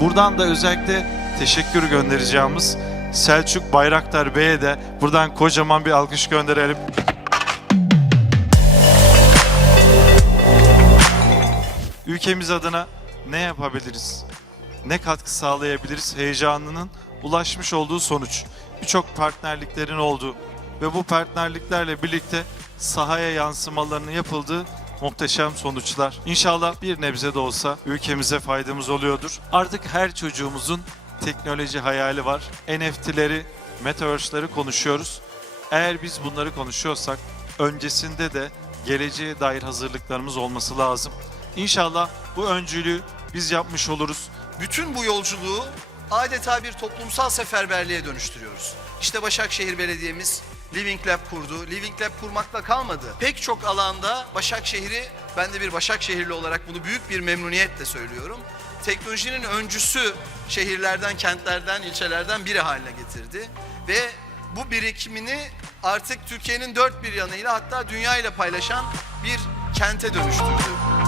Buradan da özellikle teşekkür göndereceğimiz Selçuk Bayraktar Bey'e de buradan kocaman bir alkış gönderelim. Ülkemiz adına ne yapabiliriz? Ne katkı sağlayabiliriz? Heyecanının ulaşmış olduğu sonuç. Birçok partnerliklerin olduğu ve bu partnerliklerle birlikte sahaya yansımalarının yapıldığı muhteşem sonuçlar. İnşallah bir nebze de olsa ülkemize faydamız oluyordur. Artık her çocuğumuzun teknoloji hayali var. NFT'leri, Metaverse'leri konuşuyoruz. Eğer biz bunları konuşuyorsak öncesinde de geleceğe dair hazırlıklarımız olması lazım. İnşallah bu öncülüğü biz yapmış oluruz. bütün bu yolculuğu adeta bir toplumsal seferberliğe dönüştürüyoruz. İşte Başakşehir Belediye'miz Living Lab kurdu. Living Lab kurmakla kalmadı. Pek çok alanda Başakşehir'i, ben de bir Başakşehirli olarak bunu büyük bir memnuniyetle söylüyorum. Teknolojinin öncüsü şehirlerden, kentlerden, ilçelerden biri haline getirdi. Ve bu birikimini artık Türkiye'nin dört bir yanıyla hatta dünya ile paylaşan bir kente dönüştürdü.